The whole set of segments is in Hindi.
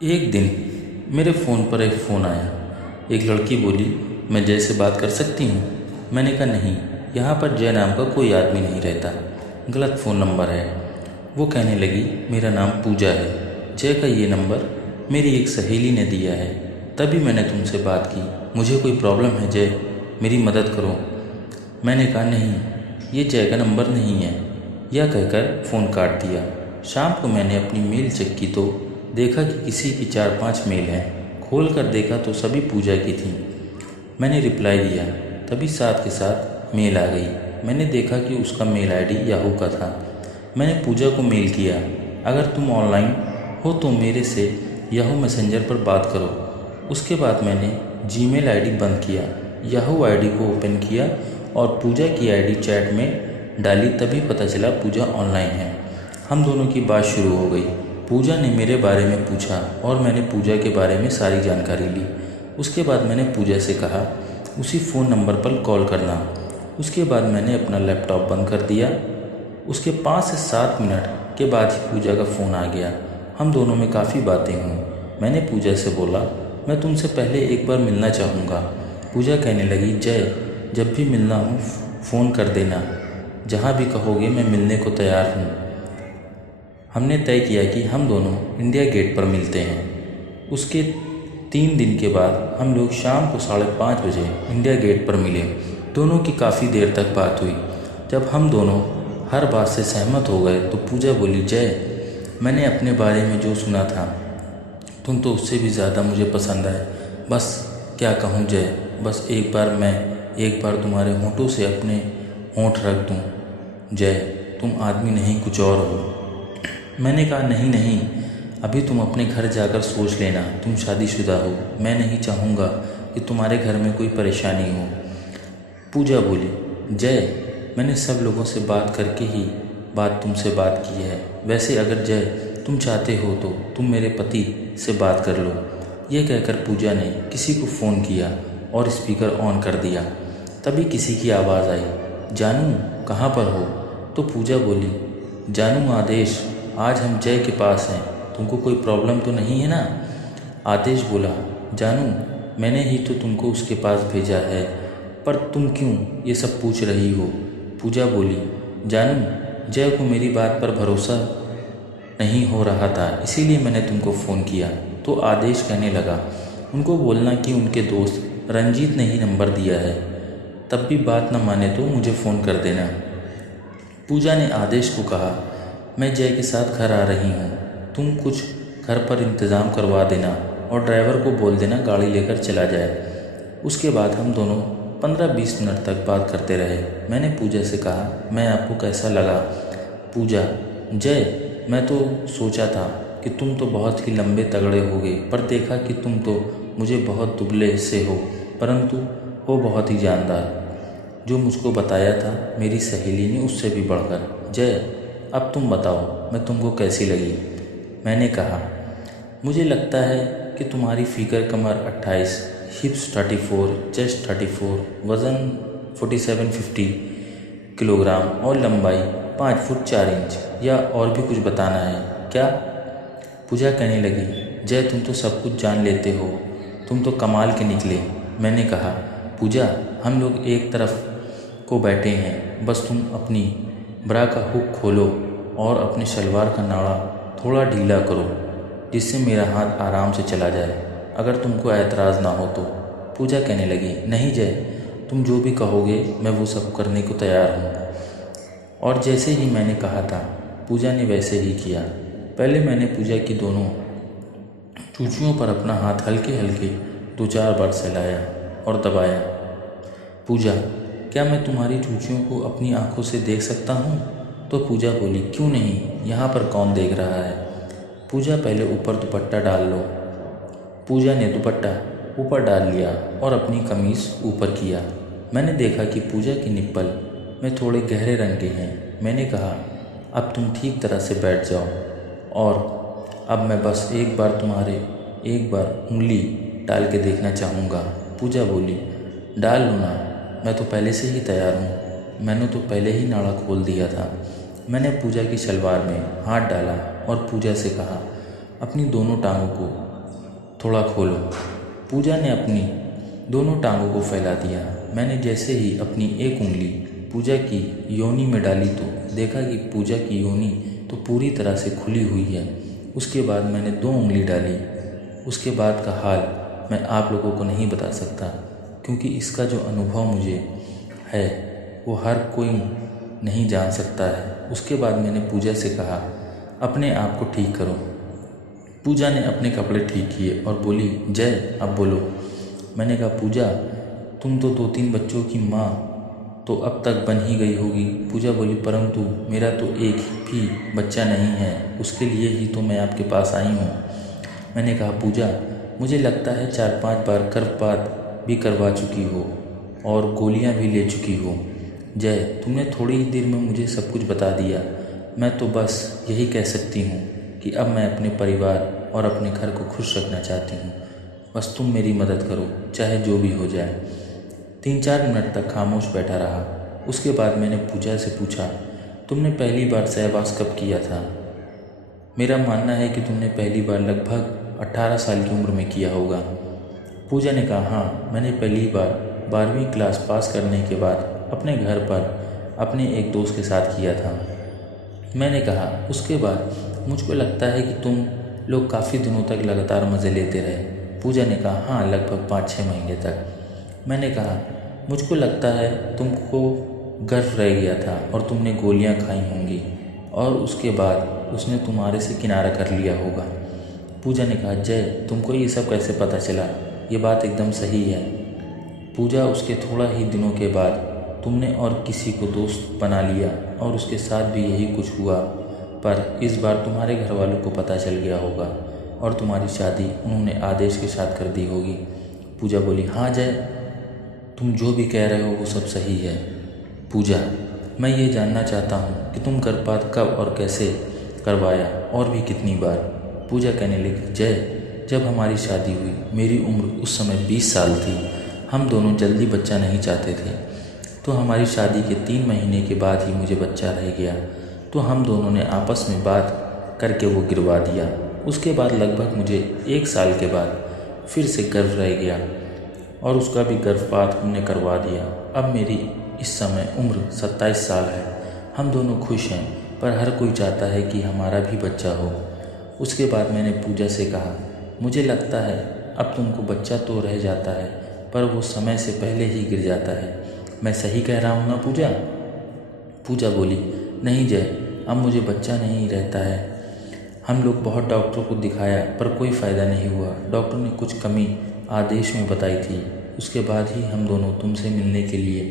एक दिन मेरे फ़ोन पर एक फ़ोन आया। एक लड़की बोली, मैं जय से बात कर सकती हूँ? मैंने कहा नहीं, यहाँ पर जय नाम का कोई आदमी नहीं रहता, गलत फ़ोन नंबर है। वो कहने लगी, मेरा नाम पूजा है, जय का ये नंबर मेरी एक सहेली ने दिया है, तभी मैंने तुमसे बात की। मुझे कोई प्रॉब्लम है जय, मेरी मदद करो। मैंने कहा नहीं, ये जय का नंबर नहीं है। यह कहकर फ़ोन काट दिया। शाम को मैंने अपनी मेल चेक की तो देखा कि किसी की 4-5 मेल हैं। खोल कर देखा तो सभी पूजा की थी। मैंने रिप्लाई दिया, तभी साथ के साथ मेल आ गई। मैंने देखा कि उसका मेल आईडी याहू का था। मैंने पूजा को मेल किया, अगर तुम ऑनलाइन हो तो मेरे से याहू मैसेंजर पर बात करो। उसके बाद मैंने जीमेल आईडी बंद किया, याहू आईडी को ओपन किया और पूजा की आईडी चैट में डाली, तभी पता चला पूजा ऑनलाइन है। हम दोनों की बात शुरू हो गई। पूजा ने मेरे बारे में पूछा और मैंने पूजा के बारे में सारी जानकारी ली। उसके बाद मैंने पूजा से कहा उसी फ़ोन नंबर पर कॉल करना। उसके बाद मैंने अपना लैपटॉप बंद कर दिया। उसके 5 से 7 मिनट के बाद ही पूजा का फ़ोन आ गया। हम दोनों में काफ़ी बातें हुई। मैंने पूजा से बोला, मैं तुमसे पहले एक बार मिलना चाहूँगा। पूजा कहने लगी, जय, जब भी मिलना हो फ़ोन कर देना, जहाँ भी कहोगे मैं मिलने को तैयार हूँ। हमने तय किया कि हम दोनों इंडिया गेट पर मिलते हैं। उसके 3 दिन के बाद हम लोग शाम को 5:30 बजे इंडिया गेट पर मिले। दोनों की काफ़ी देर तक बात हुई। जब हम दोनों हर बात से सहमत हो गए तो पूजा बोली, जय, मैंने अपने बारे में जो सुना था, तुम तो उससे भी ज़्यादा मुझे पसंद आए। बस क्या कहूँ जय, बस एक बार तुम्हारे होंठों से अपने होंठ रख दूँ। जय, तुम आदमी नहीं कुछ और हो। मैंने कहा नहीं नहीं, अभी तुम अपने घर जाकर सोच लेना, तुम शादीशुदा हो। मैं नहीं चाहूँगा कि तुम्हारे घर में कोई परेशानी हो। पूजा बोली, जय, मैंने सब लोगों से बात करके ही तुमसे बात की है। वैसे अगर जय तुम चाहते हो तो तुम मेरे पति से बात कर लो। यह कहकर पूजा ने किसी को फ़ोन किया और स्पीकर ऑन कर दिया। तभी किसी की आवाज़ आई, जानू कहाँ पर हो? तो पूजा बोली, जानू आदेश, आज हम जय के पास हैं, तुमको कोई प्रॉब्लम तो नहीं है ना? आदेश बोला, जानू, मैंने ही तो तुमको उसके पास भेजा है, पर तुम क्यों ये सब पूछ रही हो? पूजा बोली, जानू, जय को मेरी बात पर भरोसा नहीं हो रहा था, इसीलिए मैंने तुमको फ़ोन किया। तो आदेश कहने लगा, उनको बोलना कि उनके दोस्त रंजीत ने ही नंबर दिया है, तब भी बात न माने तो मुझे फ़ोन कर देना। पूजा ने आदेश को कहा, मैं जय के साथ घर आ रही हूँ, तुम कुछ घर पर इंतज़ाम करवा देना और ड्राइवर को बोल देना गाड़ी लेकर चला जाए। उसके बाद हम दोनों 15-20 मिनट तक बात करते रहे। मैंने पूजा से कहा, मैं आपको कैसा लगा? पूजा, जय, मैं तो सोचा था कि तुम तो बहुत ही लंबे तगड़े होगे, पर देखा कि तुम तो मुझे बहुत दुबले से हो, परंतु हो बहुत ही जानदार। जो मुझको बताया था मेरी सहेली ने, उससे भी बढ़कर। जय, अब तुम बताओ मैं तुमको कैसी लगी? मैंने कहा, मुझे लगता है कि तुम्हारी फ़िगर कमर 28, हिप्स 34, चेस्ट 34, वज़न 47-50 किलोग्राम और लंबाई 5 फुट 4 इंच, या और भी कुछ बताना है क्या? पूजा कहने लगी, जय, तुम तो सब कुछ जान लेते हो, तुम तो कमाल के निकले। मैंने कहा, पूजा, हम लोग एक तरफ को बैठे हैं, बस तुम अपनी ब्रा का हुक खोलो और अपने शलवार का नाड़ा थोड़ा ढीला करो, जिससे मेरा हाथ आराम से चला जाए, अगर तुमको ऐतराज़ ना हो तो। पूजा कहने लगी, नहीं जय, तुम जो भी कहोगे मैं वो सब करने को तैयार हूँ। और जैसे ही मैंने कहा था, पूजा ने वैसे ही किया। पहले मैंने पूजा की दोनों चूचियों पर अपना हाथ हल्के हल्के 2-4 बार सहलाया और दबाया। पूजा, क्या मैं तुम्हारी चूचियों को अपनी आंखों से देख सकता हूँ? तो पूजा बोली, क्यों नहीं, यहाँ पर कौन देख रहा है? पूजा, पहले ऊपर दुपट्टा डाल लो। पूजा ने दुपट्टा ऊपर डाल लिया और अपनी कमीज़ ऊपर किया। मैंने देखा कि पूजा की निप्पल में थोड़े गहरे रंग के हैं। मैंने कहा, अब तुम ठीक तरह से बैठ जाओ और अब मैं बस एक बार उंगली डाल के देखना चाहूँगा। पूजा बोली, डाल लो ना, मैं तो पहले से ही तैयार हूँ, मैंने तो पहले ही नाड़ा खोल दिया था। मैंने पूजा की शलवार में हाथ डाला और पूजा से कहा, अपनी दोनों टांगों को थोड़ा खोलो। पूजा ने अपनी दोनों टांगों को फैला दिया। मैंने जैसे ही अपनी एक उंगली पूजा की योनि में डाली तो देखा कि पूजा की योनि तो पूरी तरह से खुली हुई है। उसके बाद मैंने 2 उंगली डाली। उसके बाद का हाल मैं आप लोगों को नहीं बता सकता, क्योंकि इसका जो अनुभव मुझे है वो हर कोई नहीं जान सकता है। उसके बाद मैंने पूजा से कहा, अपने आप को ठीक करो। पूजा ने अपने कपड़े ठीक किए और बोली, जय अब बोलो। मैंने कहा, पूजा तुम तो 2-3 बच्चों की माँ तो अब तक बन ही गई होगी। पूजा बोली, परंतु मेरा तो एक भी बच्चा नहीं है, उसके लिए ही तो मैं आपके पास आई हूँ। मैंने कहा, पूजा मुझे लगता है 4-5 बार गर्भपात भी करवा चुकी हो और गोलियाँ भी ले चुकी हो। जय, तुमने थोड़ी ही देर में मुझे सब कुछ बता दिया। मैं तो बस यही कह सकती हूँ कि अब मैं अपने परिवार और अपने घर को खुश रखना चाहती हूँ। बस तुम मेरी मदद करो, चाहे जो भी हो जाए। 3-4 मिनट तक खामोश बैठा रहा। उसके बाद मैंने पूजा से पूछा, तुमने पहली बार सहवास कब किया था? मेरा मानना है कि तुमने पहली बार लगभग 18 साल की उम्र में किया होगा। पूजा ने कहा, हाँ, मैंने पहली बार 12वीं क्लास पास करने के बाद अपने घर पर अपने एक दोस्त के साथ किया था। मैंने कहा, उसके बाद मुझको लगता है कि तुम लोग काफ़ी दिनों तक लगातार मज़े लेते रहे। पूजा ने कहा, हाँ, लगभग 5-6 महीने तक। मैंने कहा, मुझको लगता है तुमको गर्व रह गया था और तुमने गोलियां खाई होंगी और उसके बाद उसने तुम्हारे से किनारा कर लिया होगा। पूजा ने कहा, जय, तुमको ये सब कैसे पता चला? ये बात एकदम सही है। पूजा, उसके थोड़ा ही दिनों के बाद तुमने और किसी को दोस्त बना लिया और उसके साथ भी यही कुछ हुआ, पर इस बार तुम्हारे घर वालों को पता चल गया होगा और तुम्हारी शादी उन्होंने आदेश के साथ कर दी होगी। पूजा बोली, हाँ जय, तुम जो भी कह रहे हो वो सब सही है। पूजा, मैं ये जानना चाहता हूँ कि तुम गर्भपात कब और कैसे करवाया और भी कितनी बार? पूजा कहने लगी, जय, जब हमारी शादी हुई मेरी उम्र उस समय 20 साल थी। हम दोनों जल्दी बच्चा नहीं चाहते थे, तो हमारी शादी के 3 महीने के बाद ही मुझे बच्चा रह गया, तो हम दोनों ने आपस में बात करके वो गिरवा दिया। उसके बाद लगभग मुझे 1 साल के बाद फिर से गर्भ रह गया और उसका भी गर्भपात हमने करवा दिया। अब मेरी इस समय उम्र 27 साल है। हम दोनों खुश हैं, पर हर कोई चाहता है कि हमारा भी बच्चा हो। उसके बाद मैंने पूजा से कहा, मुझे लगता है अब तुमको बच्चा तो रह जाता है, पर वो समय से पहले ही गिर जाता है। मैं सही कह रहा हूँ ना पूजा? पूजा बोली, नहीं जय, अब मुझे बच्चा नहीं रहता है। हम लोग बहुत डॉक्टरों को दिखाया पर कोई फ़ायदा नहीं हुआ। डॉक्टर ने कुछ कमी आदेश में बताई थी। उसके बाद ही हम दोनों तुमसे मिलने के लिए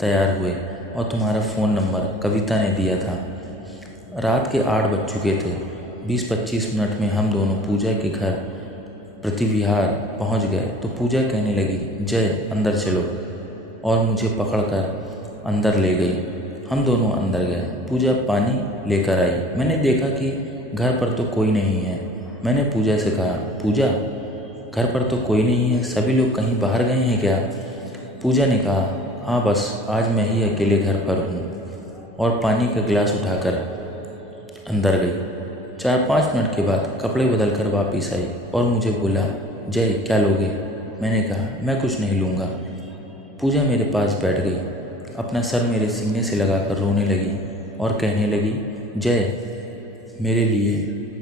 तैयार हुए और तुम्हारा फ़ोन नंबर कविता ने दिया था। रात के 8 बज चुके थे। 20-25 मिनट में हम दोनों पूजा के घर प्रतिविहार पहुंच गए तो पूजा कहने लगी, जय अंदर चलो, और मुझे पकड़कर अंदर ले गई। हम दोनों अंदर गए। पूजा पानी लेकर आई। मैंने देखा कि घर पर तो कोई नहीं है। मैंने पूजा से कहा, पूजा, घर पर तो कोई नहीं है, सभी लोग कहीं बाहर गए हैं क्या? पूजा ने कहा, हाँ, बस आज मैं ही अकेले घर पर हूँ, और पानी का गिलास उठाकर अंदर गई। 4-5 मिनट के बाद कपड़े बदल कर वापस आई और मुझे बोला, जय क्या लोगे? मैंने कहा, मैं कुछ नहीं लूँगा। पूजा मेरे पास बैठ गई, अपना सर मेरे सीने से लगाकर रोने लगी और कहने लगी, जय मेरे लिए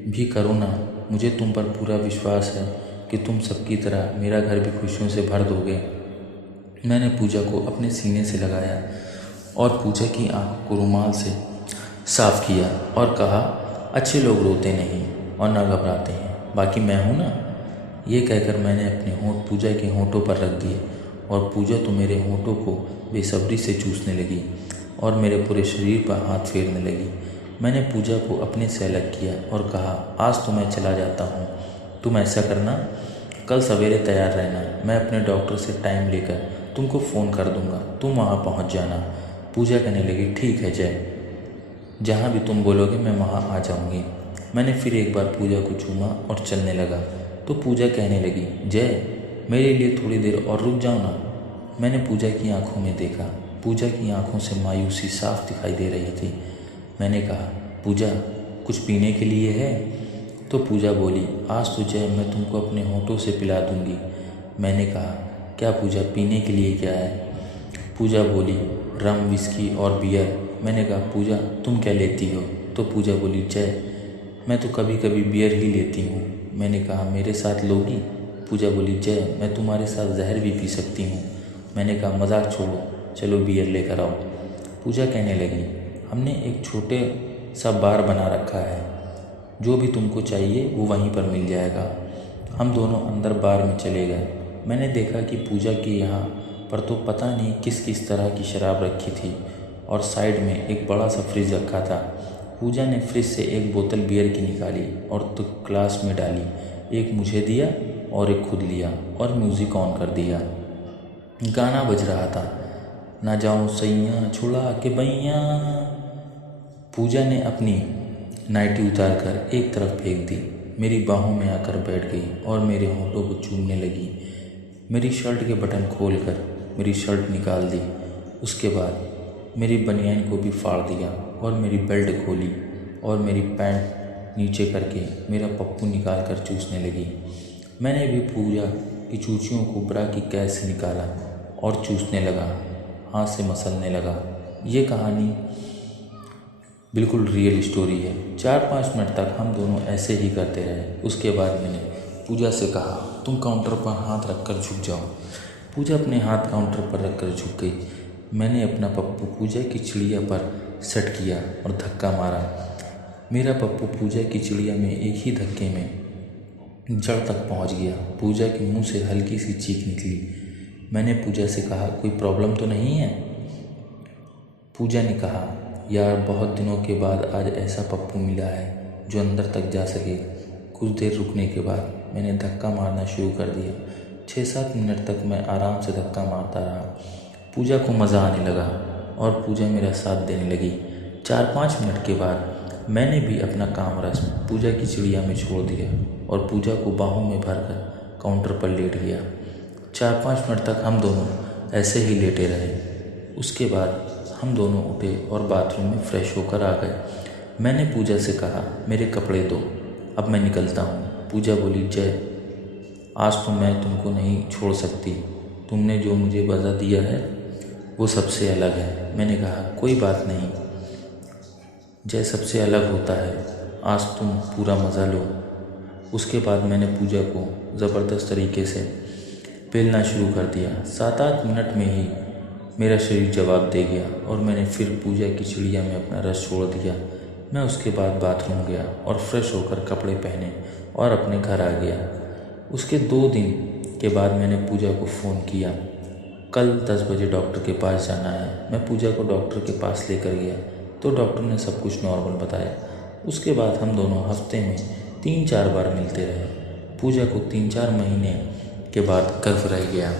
भी करो ना, मुझे तुम पर पूरा विश्वास है कि तुम सबकी तरह मेरा घर भी खुशियों से भर दोगे। मैंने पूजा को अपने सीने से लगाया और पूजा की आंखों को रुमाल से साफ किया और कहा, अच्छे लोग रोते नहीं और ना घबराते हैं, बाकी मैं हूँ ना। ये कहकर मैंने अपने होंठ पूजा के होंठों पर रख दिए और पूजा तो मेरे होंठों को बेसब्री से चूसने लगी और मेरे पूरे शरीर पर हाथ फेरने लगी। मैंने पूजा को अपने से अलग किया और कहा, आज तो मैं चला जाता हूँ, तुम ऐसा करना, कल सवेरे तैयार रहना, मैं अपने डॉक्टर से टाइम लेकर तुमको फ़ोन कर दूँगा, तुम वहाँ पहुँच जाना। पूजा कहने लगी, ठीक है जय, जहाँ भी तुम बोलोगे मैं वहाँ आ जाऊँगी। मैंने फिर एक बार पूजा को चूमा और चलने लगा तो पूजा कहने लगी, जय मेरे लिए थोड़ी देर और रुक जाओ ना। मैंने पूजा की आंखों में देखा। पूजा की आंखों से मायूसी साफ दिखाई दे रही थी। मैंने कहा, पूजा कुछ पीने के लिए है? तो पूजा बोली, आज तो जय मैं तुमको अपने होठों से पिला दूंगी। मैंने कहा, क्या पूजा, पीने के लिए क्या है? पूजा बोली, रम, विस्की और बियर। मैंने कहा, पूजा तुम क्या लेती हो? तो पूजा बोली, जय मैं तो कभी कभी बियर ही लेती हूँ। मैंने कहा, मेरे साथ लोगी? पूजा बोली, जय मैं तुम्हारे साथ जहर भी पी सकती हूँ। मैंने कहा, मजाक छोड़ो, चलो बियर लेकर आओ। पूजा कहने लगी, हमने एक छोटे सा बार बना रखा है, जो भी तुमको चाहिए वो वहीं पर मिल जाएगा। हम दोनों अंदर बार में चले गए। मैंने देखा कि पूजा के यहाँ पर तो पता नहीं किस किस तरह की शराब रखी थी और साइड में एक बड़ा सा फ्रिज रखा था। पूजा ने फ्रिज से एक बोतल बियर की निकाली और तो ग्लास में डाली, एक मुझे दिया और एक खुद लिया और म्यूज़िक ऑन कर दिया। गाना बज रहा था, ना जाऊँ सैया छुड़ा के बैया। पूजा ने अपनी नाइटी उतार कर एक तरफ फेंक दी, मेरी बाहों में आकर बैठ गई और मेरे होठों को चूमने लगी। मेरी शर्ट के बटन खोलकर मेरी शर्ट निकाल दी। उसके बाद मेरी बनियान को भी फाड़ दिया और मेरी बेल्ट खोली और मेरी पैंट नीचे करके मेरा पप्पू निकाल कर चूसने लगी। मैंने भी पूजा की चूचियों को ब्रा की कैद से निकाला और चूसने लगा, हाथ से मसलने लगा। ये कहानी बिल्कुल रियल स्टोरी है। 4-5 मिनट तक हम दोनों ऐसे ही करते रहे। उसके बाद मैंने पूजा से कहा, तुम काउंटर पर हाथ रखकर झुक जाओ। पूजा अपने हाथ काउंटर पर रखकर झुक गई। मैंने अपना पप्पू पूजा की चिड़िया पर सेट किया और धक्का मारा। मेरा पप्पू पूजा की चिड़िया में एक ही धक्के में जड़ तक पहुंच गया। पूजा के मुंह से हल्की सी चीख निकली। मैंने पूजा से कहा, कोई प्रॉब्लम तो नहीं है? पूजा ने कहा, यार बहुत दिनों के बाद आज ऐसा पप्पू मिला है जो अंदर तक जा सके। कुछ देर रुकने के बाद मैंने धक्का मारना शुरू कर दिया। 6-7 मिनट तक मैं आराम से धक्का मारता रहा। पूजा को मज़ा आने लगा और पूजा मेरा साथ देने लगी। 4-5 मिनट के बाद मैंने भी अपना काम रस पूजा की चिड़िया में छोड़ दिया और पूजा को बाहों में भरकर काउंटर पर लेट गया। 4-5 मिनट तक हम दोनों ऐसे ही लेटे रहे। उसके बाद हम दोनों उठे और बाथरूम में फ्रेश होकर आ गए। मैंने पूजा से कहा, मेरे कपड़े दो, अब मैं निकलता हूँ। पूजा बोली, जय आज तो मैं तुमको नहीं छोड़ सकती। तुमने जो मुझे वजह दिया है वो सबसे अलग है। मैंने कहा, कोई बात नहीं, जय सबसे अलग होता है, आज तुम पूरा मज़ा लो। उसके बाद मैंने पूजा को ज़बरदस्त तरीके से पेलना शुरू कर दिया। 7-8 मिनट में ही मेरा शरीर जवाब दे गया और मैंने फिर पूजा की चिड़िया में अपना रस छोड़ दिया। मैं उसके बाद बाथरूम गया और फ्रेश होकर कपड़े पहने और अपने घर आ गया। उसके 2 दिन के बाद मैंने पूजा को फ़ोन किया, कल 10 बजे डॉक्टर के पास जाना है। मैं पूजा को डॉक्टर के पास लेकर गया तो डॉक्टर ने सब कुछ नॉर्मल बताया। उसके बाद हम दोनों हफ्ते में 3-4 बार मिलते रहे। पूजा को 3-4 महीने के बाद गर्भ रह गया।